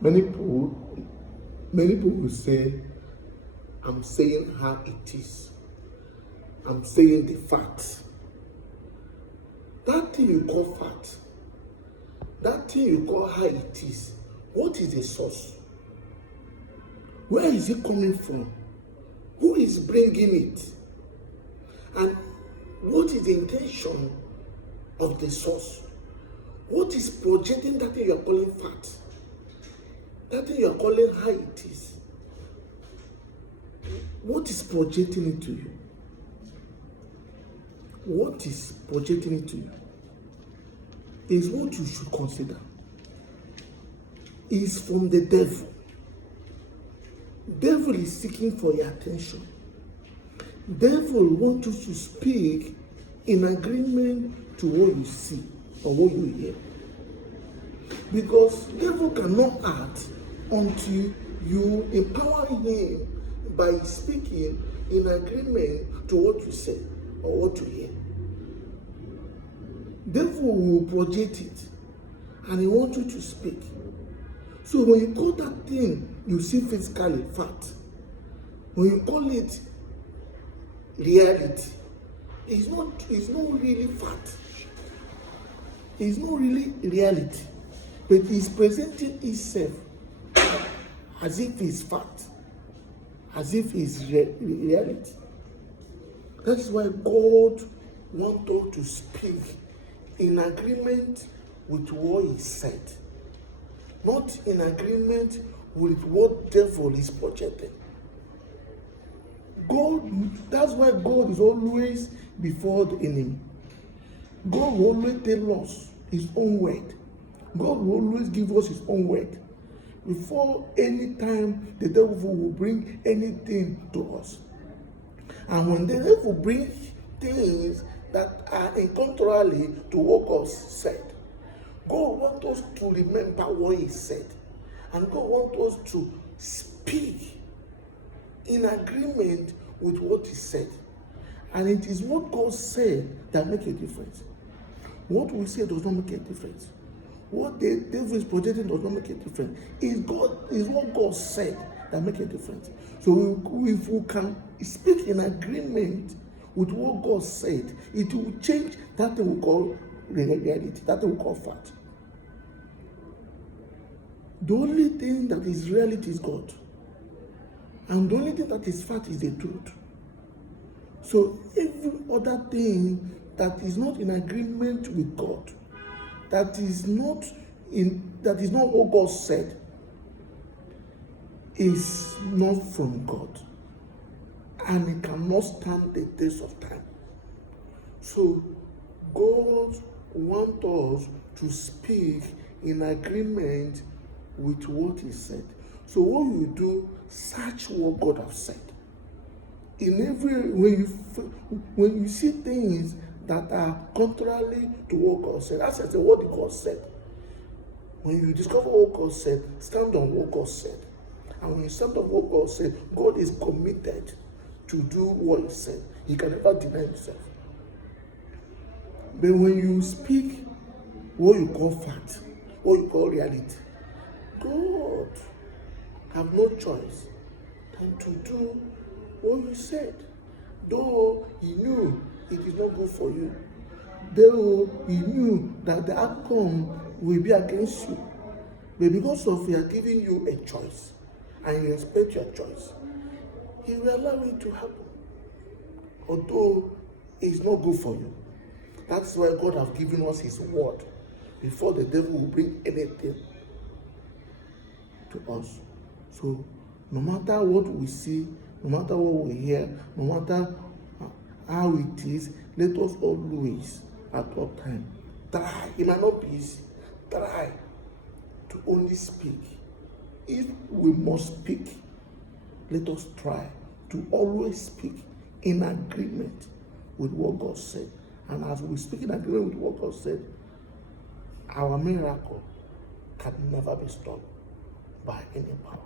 Many people, many people will say, I'm saying how it is. I'm saying the facts. That thing you call fact, that thing you call how it is, what is the source? Where is it coming from? Who is bringing it? And what is the intention of the source? What is projecting that thing you are calling fact? That thing you are calling how it is? What is projecting it to you? What is projecting it to you? Is what you should consider. Is from the devil. Devil is seeking for your attention. Devil wants you to speak in agreement to what you see or what you hear. Because devil cannot act until you empower him by speaking in agreement to what you say or what you hear. Devil will project it and he wants you to speak. So when you call that thing you see physically fact, when you call it reality, it's not really fact. It's not really reality, but it's presenting itself as if it's fact, as if it's reality. That is why God wants us to speak in agreement with what He said, not in agreement with what devil is projecting. God, that's why God is always before the enemy. God will always tell us His own word. God will always give us His own word. Before any time the devil will bring anything to us. And when the devil brings things that are in contrary to what God said, God wants us to remember what He said. And God wants us to speak in agreement with what He said. And it is what God said that makes a difference. What we say does not make a difference. What the devil is projecting does not make a difference. It's what God said that makes a difference. So if we can speak in agreement with what God said, it will change that thing we call reality, that thing we call fact. The only thing that is reality is God. And the only thing that is fact is the truth. So every other thing that is not in agreement with God, that is not what God said, is not from God. And it cannot stand the test of time. So God wants us to speak in agreement with what He said. So what you do, search what God has said. When you see things that are contrary to what God said, as I said, what God said. When you discover what God said, stand on what God said. And when you stand on what God said, God is committed to do what He said. He can never deny Himself. But when you speak what you call fact, what you call reality, God have no choice than to do what you said. Though He knew it is not good for you, though He knew that the outcome will be against you, but because of He has given you a choice and He respects your choice, He will allow it to happen, although it's not good for you. That's why God has given us His word before the devil will bring anything to us. So no matter what we see, no matter what we hear, no matter how it is, let us always at all time try. It might not be easy. Try to only speak. If we must speak, let us try to always speak in agreement with what God said. And as we speak in agreement with what God said, our miracle can never be stopped by any power.